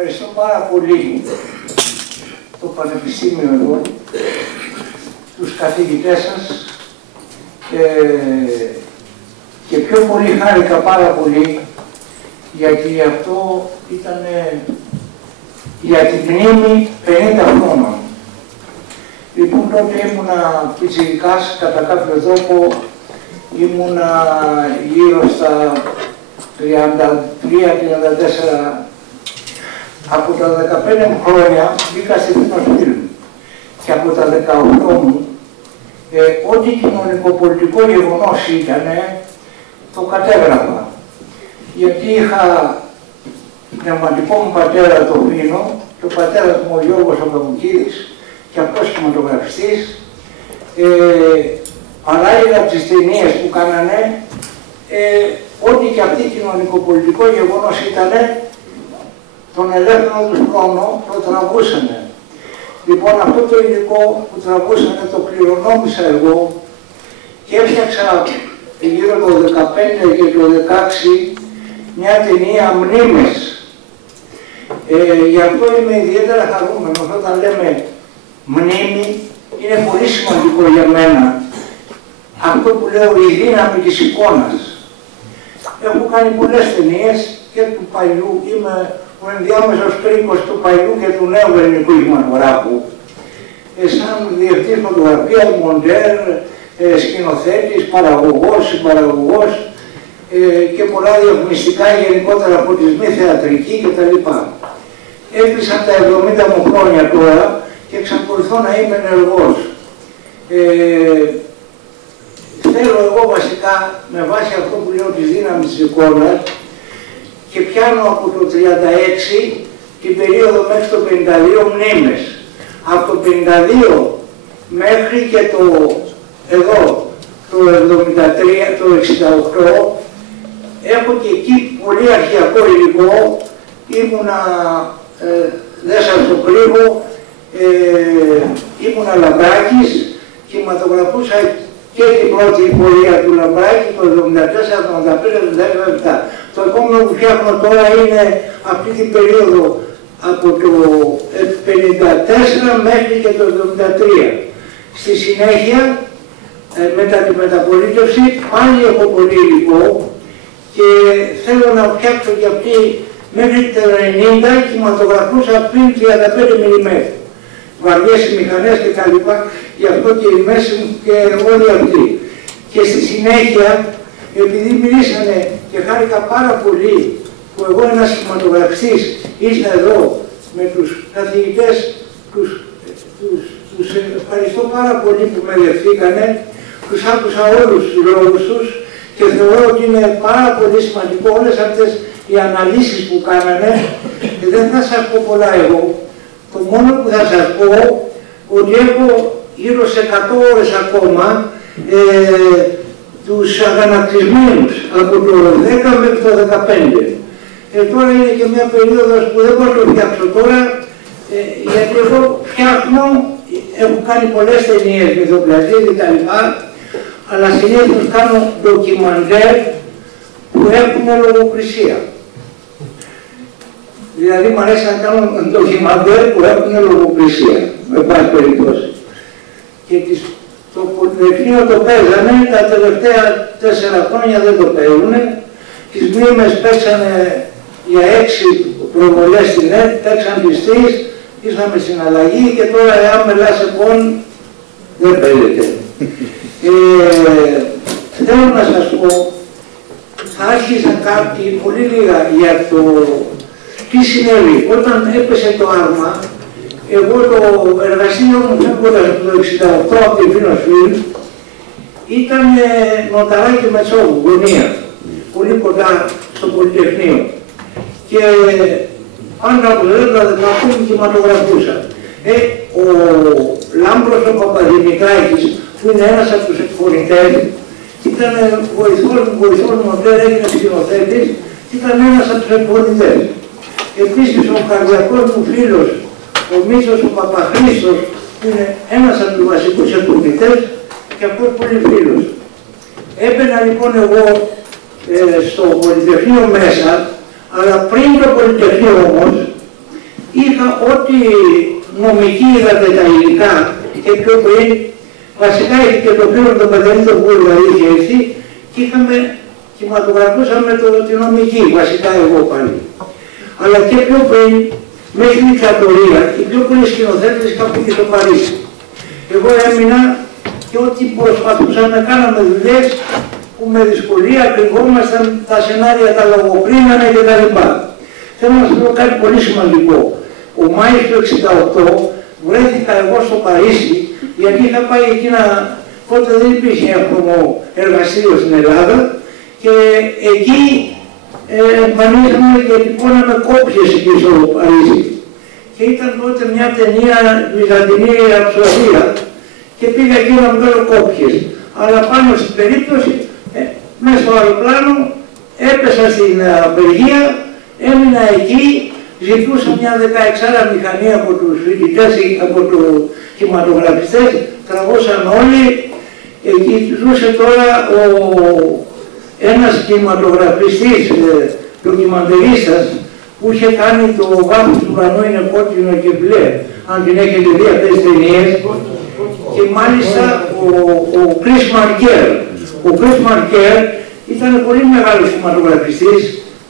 Ευχαριστώ πάρα πολύ το Πανεπιστήμιο εδώ, τους καθηγητές σας και πιο πολύ χάρηκα πάρα πολύ γιατί αυτό ήταν για την μνήμη 50 χρόνων. Λοιπόν, τότε ήμουνα πιτσιρικάς, κατά κάποιο τρόπο ήμουνα γύρω στα 33-34. Από τα 15 μου χρόνια μπήκα στη Φιλμ και από τα 18 μου ό,τι κοινωνικοπολιτικό γεγονός ήταν το κατέγραφα. Γιατί είχα πνευματικό μου πατέρα το Βίνο και ο πατέρας μου ο Γιώργος ο Καβουκίδης και αυτός κινηματογραφιστής. Παράλληλα από τις ταινίες που κάνανε, ό,τι και αυτή κοινωνικοπολιτικό γεγονός ήταν, τον ελεύθερο του χρόνο το τραβούσανε. Λοιπόν, αυτό το υλικό που τραβούσανε το κληρονόμησα εγώ και έφτιαξα γύρω το 15 και το 16 μια ταινία μνήμες. Γι' αυτό είμαι ιδιαίτερα χαρούμενος όταν λέμε μνήμη, είναι πολύ σημαντικό για μένα. Αυτό που λέω η δύναμη της εικόνας. Έχω κάνει πολλές ταινίες και του παλιού, είμαι ο ενδιάμεσος κρίκος του παλιού και του νέου ελληνικού κινηματογράφου. Σαν διευθυντής φωτογραφίας, μοντέρ, σκηνοθέτης, παραγωγός, συμπαραγωγός και πολλά διαφημιστικά γενικότερα πολιτισμοί, θεατρική κτλ. Έκλεισαν τα 70 μου χρόνια τώρα και εξακολουθώ να είμαι ενεργός. Θέλω εγώ βασικά με βάση αυτό που λέω της δύναμης της εικόνας και πιάνω από το 36 την περίοδο μέχρι το 52 μνήμες. Από το 52 μέχρι και το εδώ, το 73, το 68, έχω και εκεί πολύ αρχαιακό υλικό, ήμουνα, δεν σας το κρύβω, ήμουνα Λαμπράκης, κινηματογραφούσα και την πρώτη πορεία του Λαμπράκη το 74, το 85, το 77. Το επόμενο που φτιάχνω τώρα είναι αυτή την περίοδο από το 54 μέχρι και το 73. Στη συνέχεια, μετά τη μεταπολίτευση, πάλι έχω πολύ υλικό και θέλω να φτιάξω και αυτή μέχρι το 90 κινηματογραφούσα πριν 35 mm. Βαριές οι μηχανές και τα λοιπά, γι' αυτό και η μέση μου και όλοι αυτοί. Και στη συνέχεια, επειδή μιλήσανε και χάρηκα πάρα πολύ που εγώ ένας κινηματογραφιστής ήρθα εδώ με τους καθηγητές, τους ευχαριστώ πάρα πολύ που με δεχθήκανε, τους άκουσα όλους τους λόγους τους και θεωρώ ότι είναι πάρα πολύ σημαντικό όλες αυτές οι αναλύσεις που κάνανε και δεν θα σας πω πολλά εγώ. Το μόνο που θα σας πω ότι έχω γύρω σε 100 ώρες ακόμα τους αγανακτισμένους από το 10 μέχρι το 15. Τώρα είναι και μια περίοδος που δεν μπορώ να το φτιάξω τώρα γιατί εγώ φτιάχνω, έχω κάνει πολλές ταινίες με το πλατή και τα λοιπά, αλλά συνήθως κάνω ντοκιμαντέρ που έχουν λογοκρισία. Δηλαδή μου αρέσει να κάνω ντοκιμαντέρ που έχουν λογοκρισία, με πάση περιπτώσει. Και το Πολυτεχνείο το παίζανε, τα τελευταία 4 χρόνια δεν το παίζουν. Τις μνήμες παίξανε για 6 προβολές στην ΕΤ, παίξαν τις 3, ήρθαμε στην αλλαγή και τώρα εάν μελάς επών δεν παίζεται. Θέλω να σας πω, θα άρχισα κάτι πολύ λίγα για το τι συνέβη. Όταν έπεσε το άρμα, εγώ το εργαστήριο μου φεύγοντας το 68 από την Φιλμ ήταν Νοταράκι Μετσόβου, γωνία, πολύ κοντά στο Πολυτεχνείο. Και πάνω από το 18 κινηματογραφούσα. Ο Λάμπρος ο Παπαδημητράκης, που είναι ένας από τους εκφωνητές, ήταν βοηθός μοντέρ, έγινε σκηνοθέτης, ήταν ένας από τους εκφωνητές. Επίσης ο καρδιακός μου φίλος, ο Μίτσος ο Παπαχρήστος, που είναι ένας από τους βασικούς εκφωνητές και αυτός πολύ φίλος. Έμπαινα λοιπόν εγώ στο Πολυτεχνείο μέσα, αλλά πριν το Πολυτεχνείο όμως, είχα ό,τι νομική είδατε τα υλικά και πιο πριν, βασικά είχε και το φίλο το Πατερίτο Βούλγα είχε έρθει και κινηματογραφούσαμε τη νομική, βασικά εγώ πάλι. Αλλά και πιο πριν, μέχρι την δικτατορία, οι πιο πολλοί σκηνοθέτες κάπου και στο Παρίσι. Εγώ έμεινα και ό,τι προσπαθούσαμε, κάναμε δουλειές που με δυσκολία κρυβόμασταν, τα σενάρια τα λογοκρίνανε κτλ. Θέλω να σας πω κάτι πολύ σημαντικό. Ο Μάης του 1968 βρέθηκα εγώ στο Παρίσι, γιατί είχα πάει εκεί τότε δεν υπήρχε εύκολο εργαστήριο στην Ελλάδα και εκεί εμφανίζαμε και τυπώναμε κόπιες εκεί στο Παρίσι. Και ήταν τότε μια ταινία βυζαντινή ραψοδία και πήγα εκεί να βγάλω κόπιες. Αλλά πάνω στην περίπτωση, μέσα στο αεροπλάνο, έπεσα στην απεργία, έμεινα εκεί, ζητούσα μια 16άρα μηχανή από τους φοιτητές, από τους κινηματογραφιστές, τραβώσαν όλοι. Εκεί ζούσε τώρα ένας κινηματογραφιστής, ντοκιμαντερίστας, που είχε κάνει το βάθος του ουρανού είναι κόκκινο και μπλε, αν την έχετε δει αυτές τις ταινίες. Και μάλιστα ο Κρίς Μαρκέρ. Ο Κρίς Μαρκέρ ήταν πολύ μεγάλος κινηματογραφιστής,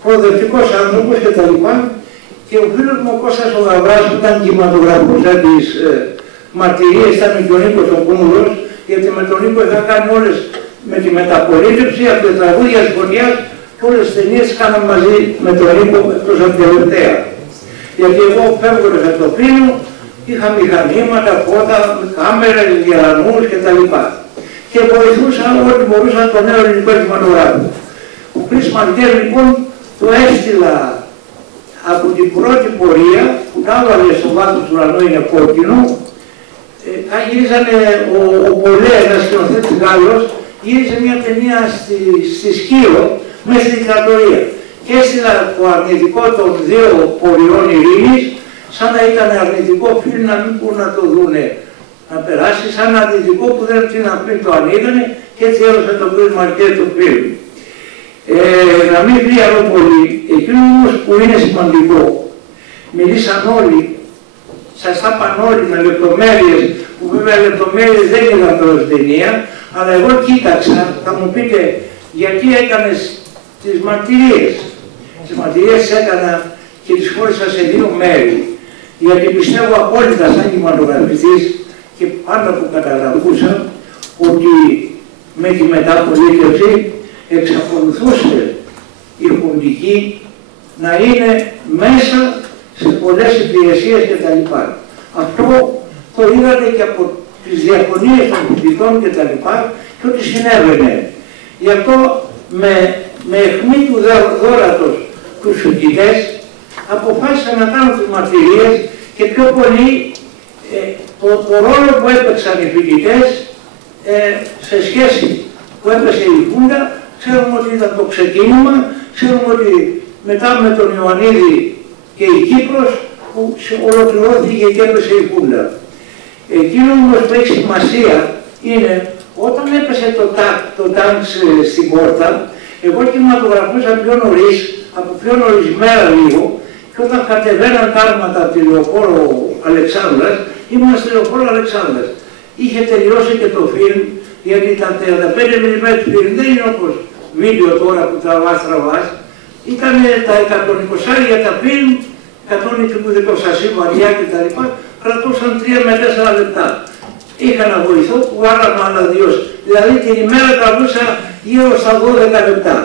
προοδευτικός άνθρωπος κτλ. Και ο φίλος μου ο Κώστας ο Γαβράς που ήταν κινηματογραφούσα τις μαρτυρίες, ήταν και ο Νίκος ο Κούμουλος, γιατί με τον Νίκο είχα κάνει όλες με τη μεταπολίτευση, από τα τραγούδια της Φωτιάς και όλες τις ταινίες κάναμε μαζί με τον Νίκο εκτός από την τελευταία. Γιατί εγώ φεύγοντας από το πλήνο, είχα μηχανήματα, φώτα, κάμερες, διαρανούς κτλ. Και βοηθούσα ό,τι μπορούσα τον νέο ελληνικό κινηματογράφο. Ο Κρίς Μαρκέρ λοιπόν το έστειλα από την πρώτη πορεία που τα έβαλε στο βάθος του ουρανού είναι κόκκινο. Γύριζανε ο Πολέ, ένας σκηνοθέτης Γάλλος, γύριζε μια ταινία στη Σκύρο μέσα στη δικτατορία. Και έστειλα το αρνητικό των δύο πορειών ειρήνης, σαν να ήταν αρνητικό φίλοι να μην μπορούν να το δούνε να περάσει, σαν αρνητικό που δεν τι να πει το ανοίγανε και έτσι έδωσε τον Κρίς Μαρκέρ του φίλου. Να μην πει άλλο πολύ, εκείνο όμως που είναι σημαντικό, μιλήσαν όλοι, σας τα είπαν όλοι με λεπτομέρειες, που βέβαια λεπτομέρειες δεν είδαν τώρα στην ταινία, αλλά εγώ κοίταξα, θα μου πείτε, γιατί έκανες τις μαρτυρίες. Τις μαρτυρίες έκανα και τις χώρισα σε δύο μέρη, γιατί πιστεύω απόλυτα σαν κινηματογραφιστής και πάντα που καταγραφούσα ότι με τη μεταπολίτευση εξακολουθούσε η χουντική να είναι μέσα σε πολλές υπηρεσίες κτλ. Αυτό το είδατε και από τις διαφωνίες των φοιτητών κτλ. Και ότι συνέβαινε. Γι' αυτό με αιχμή του δώρατος τους φοιτητές αποφάσισα να κάνω τις μαρτυρίες και πιο πολύ το ρόλο που έπαιξαν οι φοιτητές σε σχέση που έπαιξε η Χούντα. Ξέρουμε ότι ήταν το ξεκίνημα, ξέρουμε ότι μετά με τον Ιωαννίδη και η Κύπρος που ολοκληρώθηκε και έπεσε η Χούντα. Εκείνο όμως που έχει σημασία είναι όταν έπεσε το τάγκ στην πόρτα, εγώ κινηματογραφούσα πιο νωρίς, από πιο νωρίς μέρα λίγο, και όταν κατεβαίναν τα άρματα από τη Λεωφόρο Αλεξάνδρας, ήμουν στη Λεωφόρο Αλεξάνδρας. Είχε τελειώσει και το φιλμ, γιατί τα 35 mm φιλμ δεν είναι όπως βίντεο τώρα που τραβάς, ήταν τα 120 για τα φιλμ, 120 σασί βαριά κτλ. Κρατούσαν 3 με 4 λεπτά. Είχα ένα βοηθό που βάλαμε άλλα 2. Δηλαδή την ημέρα τραβούσα γύρω στα 12 λεπτά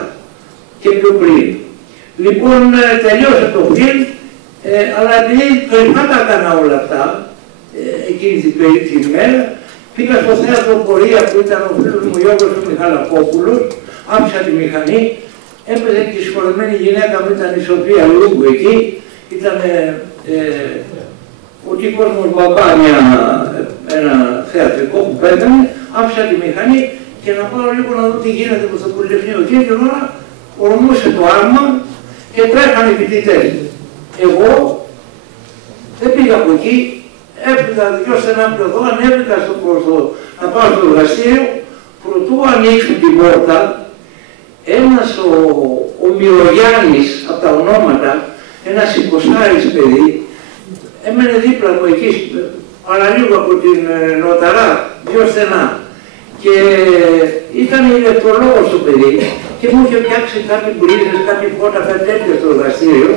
και πιο πριν. Λοιπόν, τελειώσε το φιλμ, αλλά επειδή κρυφά τα έκανα όλα αυτά, εκείνη την ημέρα, πήγα στο θέατρο Πορεία που ήταν ο φίλος μου Γιώργος ο Μιχαλακόπουλος, άφησα τη μηχανή, έπαιζε και η συγχωρεμένη γυναίκα μου ήταν η Σοφία Λούγκου εκεί, ήταν ο τύπος μου μπαμπά ένα θεατρικό που πέθανε, άφησα τη μηχανή και να πάω λίγο να δω τι γίνεται με το Πολυτεχνείο. Εκείνη την ώρα ορμούσε το άρμα και τρέχανε οι φοιτητές. Εγώ δεν πήγα από εκεί, έπρεπε δυο στενά πλωδό, ανέβηκα να πάω στο εργαστήριο, προτού ανοίξουν την πόρτα, ένας ο Μυρογιάννης από τα ονόματα, ένας 20άρης παιδί, έμενε δίπλα μου εκεί, παραλίγο από την Νοταρά, 2 στενά. Και ήταν ηλεκτρολόγος το παιδί και μου είχε φτιάξει κάτι μπρίζες, κάτι φώτα, κάτι τέτοια στο εργαστήριο.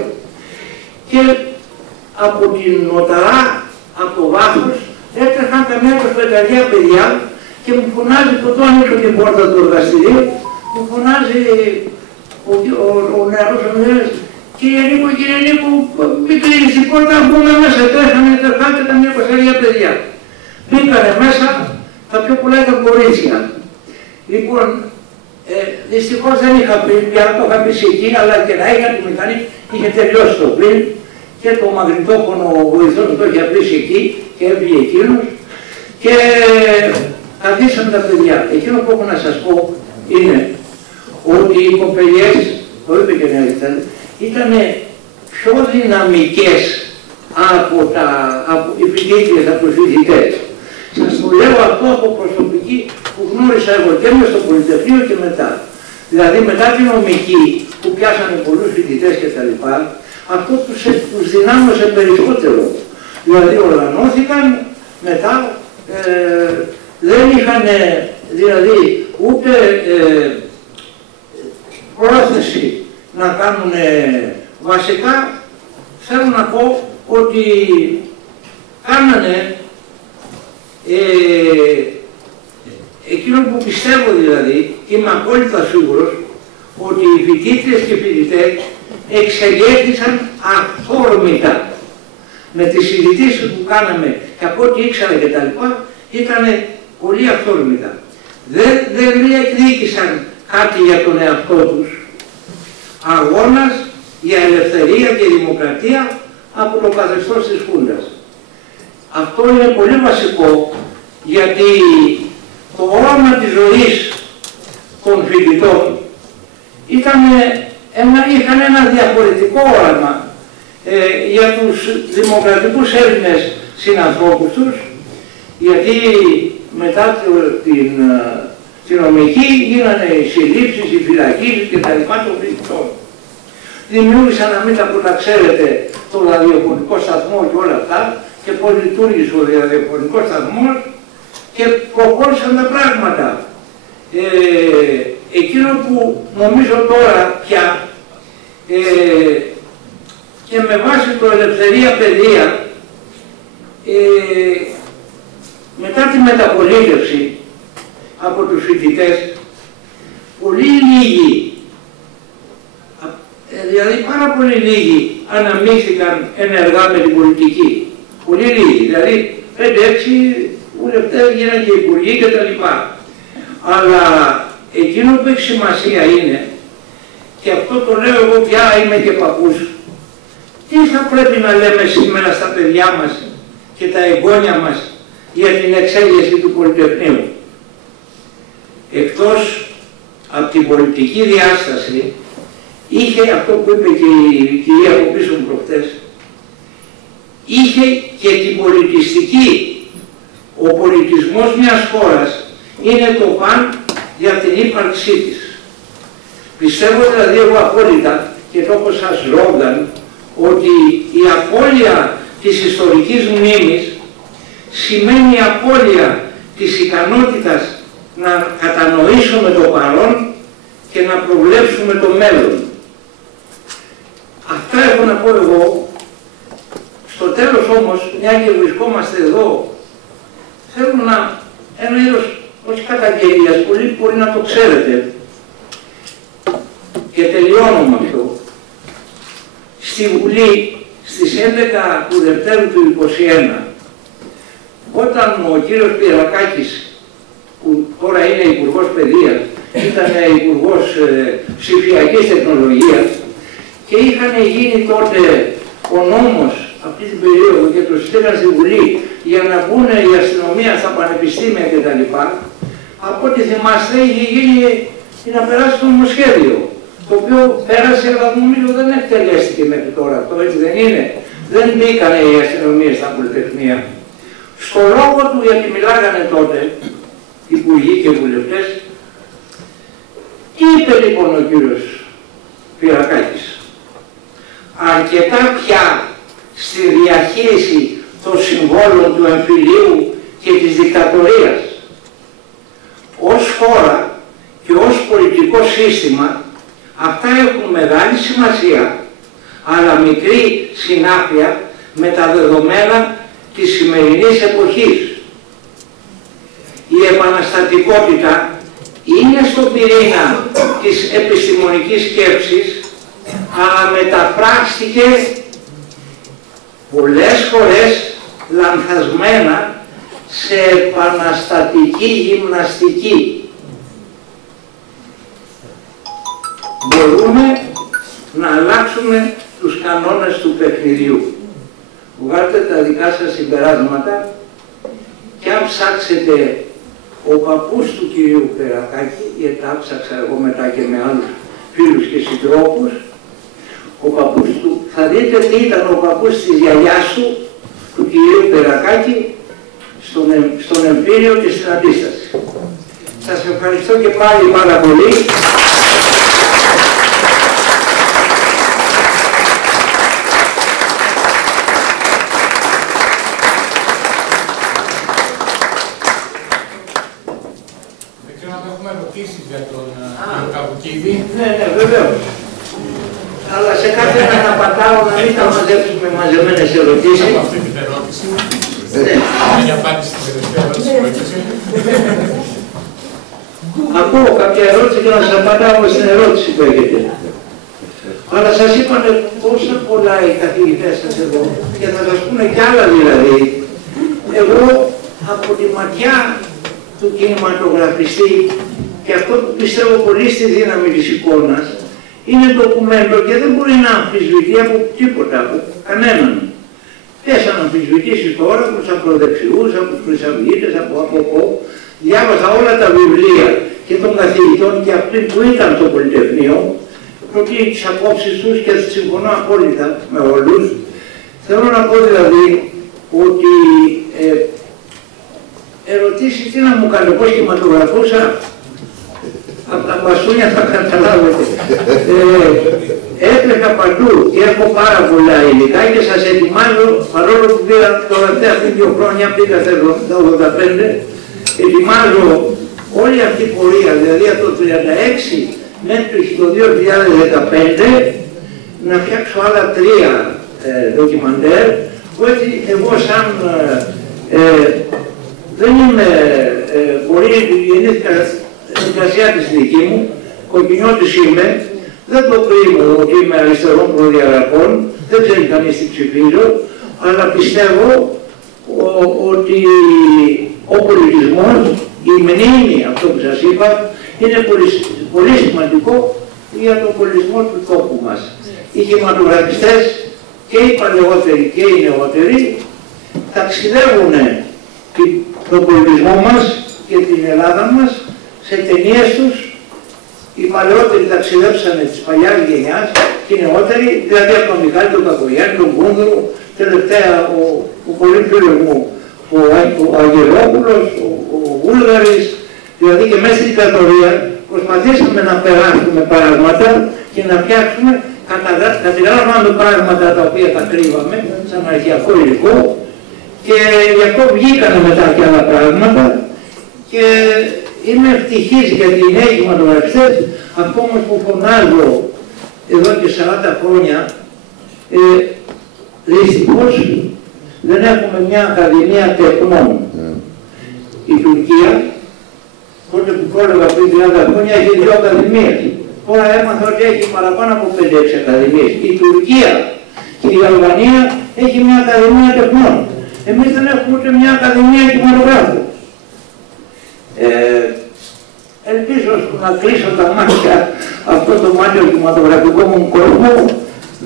Και από την Νοταρά, από το βάθος, έτρεχαν καμιά 25 παιδιά και μου φωνάζει, το ανοίξω την πόρτα του εργαστηρίου, μου φωνάζει ο νεαρός ο νεαρός, κύριε Νίκο, μην κλείνεις την πόρτα, μπούμε μέσα, τρέχανε καμιά 20 παιδιά. Μπήκανε μέσα, τα πιο πολλά ήταν κορίτσια. Λοιπόν, δυστυχώς δεν είχα πριν, πια το είχα πει εκεί, αλλά και να είχα τη μηχανή, είχε τελειώσει το πριν και το μαγνητόφωνο ο βοηθός το είχε απλήσει εκεί και έβγε εκείνος και καθίσαν τα παιδιά. Εκείνο που έχω να σας πω είναι ότι οι κοπελιές, το είπε και μια αλήθεια, ήταν πιο δυναμικές από οι φοιτήτριες, από τους φοιτητές. Σας το λέω αυτό από προσωπική που γνώρισα εγώ και μες στο Πολυτεχνείο και μετά. Δηλαδή μετά την νομική που πιάσανε πολλούς φοιτητές κτλ. Αυτό τους δυνάμωσε περισσότερο. Δηλαδή οργανώθηκαν μετά, δεν είχαν δηλαδή ούτε πρόθεση να κάνουν βασικά. Θέλω να πω ότι κάνανε εκείνο που πιστεύω δηλαδή, είμαι απόλυτα σίγουρος, ότι οι φοιτήτριες και οι φοιτητές εξεγέρθησαν αυθόρμητα. Με τις συζητήσεις που κάναμε και από ό,τι ήξερα και τα λοιπά, ήταν πολύ αυθόρμητα. Δεν διεκδίκησαν κάτι για τον εαυτό τους. Αγώνας για ελευθερία και δημοκρατία από το καθεστώς της Χούντας. Αυτό είναι πολύ βασικό, γιατί το όραμα της ζωής των φοιτητών είχαν ένα διαφορετικό όραμα για τους δημοκρατικούς Έλληνες συνανθρώπους τους, γιατί μετά την νομική γίνανε οι συλλήψεις, οι φυλακίσεις και τα λοιπά των φοιτητών. Δημιούργησαν, να μην τα ξέρετε, το ραδιοφωνικό σταθμό και όλα αυτά, και πώς λειτουργήσε ο ραδιοφωνικός σταθμός και προχώρησαν τα πράγματα. Εκείνο που νομίζω τώρα πια και με βάση το ελευθερία παιδεία, μετά τη μεταπολίτευση από τους φοιτητές, πολύ λίγοι, δηλαδή πάρα πολύ λίγοι αναμίχθηκαν ενεργά με την πολιτική. Πολύ λίγοι, δηλαδή 5-6 βουλευτές γίνανε και υπουργοί κτλ. Αλλά εκείνο που έχει σημασία είναι, και αυτό το λέω εγώ πια είμαι και παππούς, τι θα πρέπει να λέμε σήμερα στα παιδιά μας και τα εγγόνια μας για την εξέλιξη του Πολυτεχνείου. Εκτός από την πολιτική διάσταση, είχε αυτό που είπε και η κυρία από πίσω μου προχτές, είχε και την πολιτιστική. Ο πολιτισμός μιας χώρας είναι το παν για την ύπαρξή της. Πιστεύω δηλαδή εγώ απόλυτα, και το έχω σαν σλόγγαν, ότι η απώλεια της ιστορικής μνήμης σημαίνει απώλεια της ικανότητας να κατανοήσουμε το παρόν και να προβλέψουμε το μέλλον. Αυτά έχω να πω εγώ. Στο τέλος όμως, μια και βρισκόμαστε εδώ, θέλω ένα είδος, όχι καταγγελίας, πολύ μπορεί να το ξέρετε, και τελειώνω με αυτό. Στη Βουλή, στις 11 του Δευτέρου του 2021, όταν ο κύριος Πυρακάκης, που τώρα είναι Υπουργός Παιδείας, ήταν Υπουργός Ψηφιακής Τεχνολογίας και είχαν γίνει τότε ο νόμος αυτή την περίοδο και το στείλαν στη Βουλή για να μπουν η αστυνομία στα πανεπιστήμια κτλ. Από ό,τι θυμάστε είχε γίνει να περάσει το νομοσχέδιο, το οποίο πέρασε, αλλά νομίζω δεν εκτελέστηκε μέχρι τώρα. Αυτό έτσι δεν είναι. Δεν μπήκανε οι αστυνομίες στα πολυτεχνία. Στο λόγο του, γιατί μιλάγανε τότε υπουργοί και βουλευτές, τι είπε λοιπόν ο κύριος Πυρακάκης? Αρκετά πια στη στη διαχείριση των συμβόλων του εμφυλίου και της δικτατορίας. Ως χώρα και ως πολιτικό σύστημα αυτά έχουν μεγάλη σημασία, αλλά μικρή συνάφεια με τα δεδομένα της σημερινής εποχής. Η επαναστατικότητα είναι στον πυρήνα της επιστημονικής σκέψης, αλλά μεταφράστηκε πολλές φορές λανθασμένα σε επαναστατική γυμναστική. Μπορούμε να αλλάξουμε τους κανόνες του παιχνιδιού. Βγάλτε τα δικά σας συμπεράσματα και αν ψάξετε ο παππούς του κυρίου Περακάκη, γιατί τα ψάξα εγώ μετά και με άλλους φίλους και συντρόφους, ο παππούς του, θα δείτε τι ήταν ο παππούς της γιαγιάς του κυρίου Περακάκη, στον Εμφύλιο και στην Αντίσταση. Σας ευχαριστώ και πάλι πάρα πολύ. Δεν ξέρω αν έχουμε ερωτήσεις για τον Καβουκίδη. Ναι, βεβαίως. Αλλά σε κάθε να απαντάω να μην τα μαζέψουμε μαζεμένες ερωτήσεις. Από αυτή την ερώτηση. Είναι απάντηση στην τελευταία ερώτηση που έκυψε. Ακούω κάποια ερώτηση και να σας απαντάω στην ερώτηση που έχετε. Αλλά σας είπανε πόσα πολλά οι καθηγητές σας εδώ και θα σας πούνε κι άλλα δηλαδή. Εγώ από τη ματιά του κινηματογραφιστή και αυτό που πιστεύω πολύ στη δύναμη της εικόνας είναι ντοκουμέντο και δεν μπορεί να αμφισβητεί από τίποτα, από κανέναν. Θες να αμφισβητήσεις τώρα από τους ακροδεξιούς, από τους χρυσαυγίτες, από διάβασα όλα τα βιβλία και των καθηγητών και αυτοί που ήταν στο Πολυτεχνείο, προκεί τις απόψεις τους και συμφωνώ απόλυτα με όλους. Θέλω να πω δηλαδή ότι ερωτήσεις τι να μου κάνω, πώς κινηματογραφούσα, από τα μπαστούνια θα καταλάβετε. Έτρεχα παντού και έχω πάρα πολλά υλικά και σας ετοιμάζω, παρόλο που πήρα τώρα αυτή 2 χρόνια, πήγα τα 85, ετοιμάζω όλη αυτή η πορεία, δηλαδή από το 1936 μέχρι το 2015, να φτιάξω άλλα 3 ντοκιμαντέρ, που έτσι εγώ σαν δεν είμαι πολύ γεννήθηκα συνεργασία της δική μου, κοκκινιώτης είμαι, δεν το κρύβω ότι είμαι αριστερών προδιαγραφών, δεν ξέρει κανείς τι ψηφίζω, αλλά πιστεύω ότι ο πολιτισμός, η μνήμη, αυτό που σας είπα, είναι πολύ σημαντικό για τον πολιτισμό του τόπου μας. Οι κινηματογραφιστές, και οι παλαιότεροι και οι νεότεροι, ταξιδεύουν τον πολιτισμό μας και την Ελλάδα μας σε ταινίες τους. Οι παλαιότεροι ταξιδέψανε της παλιάς γενιάς και οι νεότεροι, δηλαδή από τον Μιχάλη, τον Κακογιάννη, τον Κούνδρο, τελευταία ο πολύ φίλος μου, ο Αγγελόπουλος, ο Βούλγαρης, δηλαδή και μέσα στην δικτατορία προσπαθήσαμε να περάσουμε πράγματα και να φτιάξουμε, κατηγράφαμε πράγματα τα οποία τα κρύβαμε σαν αρχαιακό υλικό και γι' αυτό βγήκανε μετά και άλλα πράγματα και είμαι ευτυχής γιατί οι νέοι κινηματογραφιστές, αυτό όμως που φωνάζω εδώ και 40 χρόνια, δυστυχώς δεν έχουμε μια ακαδημία τεχνών. Η Τουρκία, τότε που πρόλαβα πριν 30 χρόνια, έχει 2 ακαδημίες. Τώρα έμαθα ότι έχει παραπάνω από 5-6 ακαδημίες. Η Τουρκία και η Αλβανία έχει μια ακαδημία τεχνών. Εμείς δεν έχουμε ούτε μια ακαδημία κινηματογράφου. Ελπίζω να κλείσω τα μάτια αυτό το μάτι του κινηματογραφικού μου κόσμου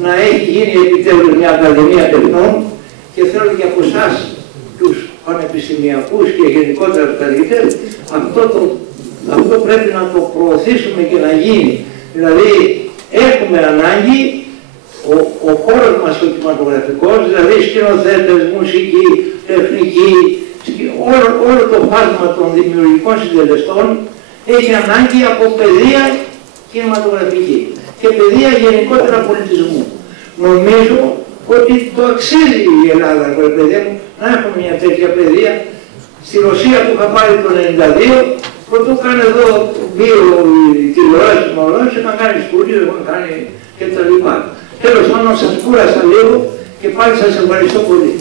να έχει γίνει επιτέλους μια ακαδημία τεχνών και θέλω και από εσάς τους πανεπιστημιακούς και γενικότερα τους καθηγητές αυτό πρέπει να το προωθήσουμε και να γίνει. Δηλαδή έχουμε ανάγκη ο χώρος μας ο κινηματογραφικός, δηλαδή σκηνοθέτες, μουσική, τεχνική, όλο το φάσμα των δημιουργικών συντελεστών έχει ανάγκη από παιδεία κινηματογραφική και παιδεία γενικότερα πολιτισμού. Νομίζω ότι το αξίζει η Ελλάδα, παιδιά μου, να έχουμε μια τέτοια παιδεία. Στη Ρωσία που είχα πάρει το 92, πρωτού κάνει εδώ δύο τηλεόρασεις μωρών, είχαν κάνει σπουδές, είχαν κάνει και τα λοιπά. Τέλος πάντων, σας κούρασα λίγο και πάλι σας ευχαριστώ πολύ.